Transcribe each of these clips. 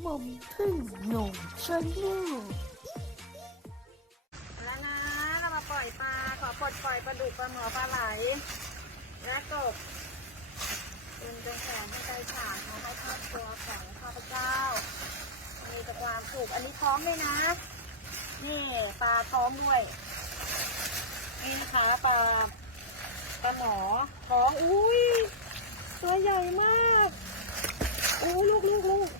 หม่อมพึ่งหนุ่มชนลูกแล้วนะ เรามาปล่อยปลา ขอปลดปล่อยปลาดุกปลาหมอปลาไหล และกบเป็นเป็นแสงให้ใจฉาดขอให้ครอบครัวของข้าพเจ้า มีแต่ความสุข อันนี้ท้องด้วยนะ นี่ปลาท้องด้วย นี่นะคะปลาปลาหมอท้อง อุ้ยตัวใหญ่มากอู้ลูกลูกลูก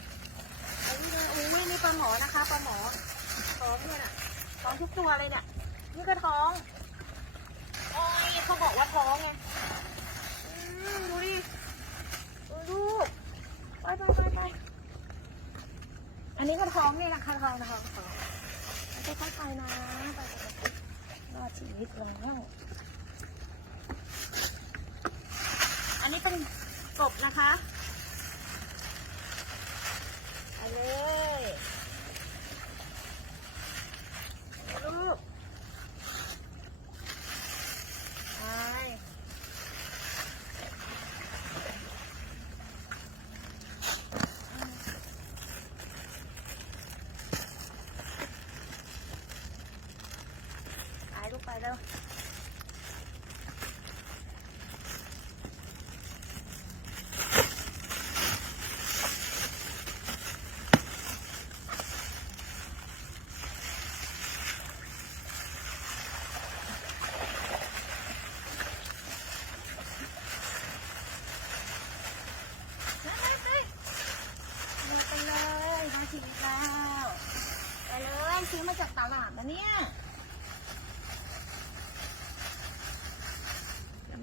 อันนี้เลยอุ้ยนี่ปลาห มอนะคะปลาหมอท้องด้วยน่ะท้องทุกตัวเลยเนี่ยนี่ก็ท้องโอ้ยเขาบอกว่าท้องไงดูดิดูไปไปไปไปอันนี้ก็ท้องนี่นะคะท้องท้องท้องไม่ใช่ค่อยๆนะไปไปไปรอดชีวิตแล้วอันนี้เป็นกบนะคะไปเลยลูกไปไปลูกไป แล้วไปไปไปไปเลยมาถึงแล้วไปเลยซื้อมาจากตลาดนะเนี่ย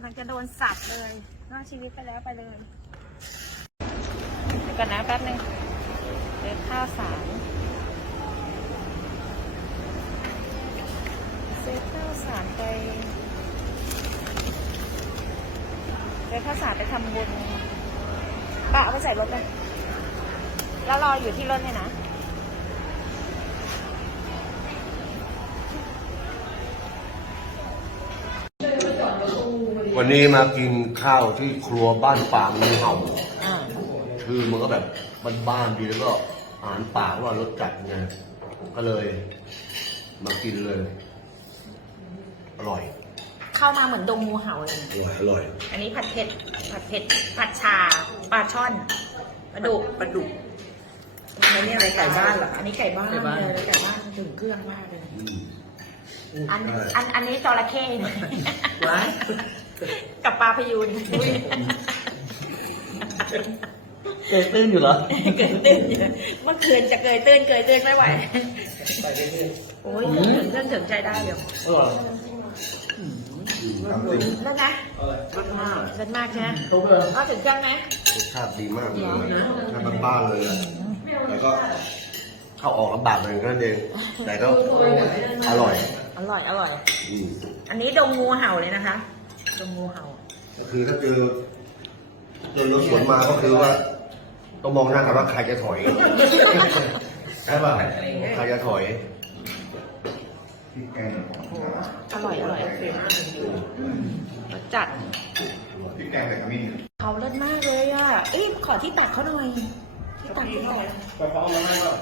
กำลังจะโดนสับเลยรอดชีวิตไปแล้วไปเลยเดี๋ยวก่อนนะแป๊บนึงเดินข้าวสารซื้อข้าวสารไปเดินข้าวสารไปทำบุญป้าเอาไปใส่รถเลยแล้วรออยู่ที่รถเลยนะ วันนี้มากินข้าวที่ครัวบ้านป่างูเห่าอ่าคือมันก็แบบบ้านๆดีแล้วก็อาหารป่าว่ารสจัดไงก็เลย มากินเลย อร่อยเข้ามาเหมือนดงงูเห่าเลย อร่อยอร่อย อันนี้ผัดเผ็ด ผัดเผ็ด ผัดชา ปลาช่อน ปลาดุกปลาดุกอันนี้อะไรไก่บ้านเหรออันนี้ไก่บ้านไก่บ้าน เลยไก่บ้านถึงเครื่องมากเลย อืม อัน อัน อันนี้จระเข้ว้าย กับปลาพยูนเกยตื้นอยู่เหรอ เกยตื้นอยู่เมื่อคืนจะเกยตื้นเกยตื้นไม่ไหวโอ้ยถึงเครื่องถึงใจได้เดี๋ยวอร่อยทำจริงแล้วนะรสมากเลิศมากใช่ไหมทุกเลยก็ถึงเครื่องไหมรสชาติดีมากเลยนะบ้านๆเลยอะแล้วก็เข้าออกลำบากเลยนั่นเองแต่ก็อร่อย อร่อย อร่อยอืมอันนี้ดงงูเห่าเลยนะคะ ดงงูเห่าก็คือถ้าเจอเจอรถสวนมาก็คือว่าต้องมองหน้ากันว่าใครจะถอย ใช่ป่ะใครจะถอยอร่อยอร่อยรสจัดพี่แกงไหนครับพี่เขาเลิศมากเลยอะ เอ้ยขอที่ตักเขาหน่อย ที่ตักเขาหน่อยกระเพาะมาให้ป่ะ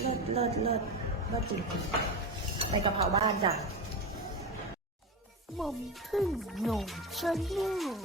เลิศเลิศเลิศเลิศจริงๆไปกะเพราบ้านจ้ะ หม่อมพึ่งหนุ่มชนลูก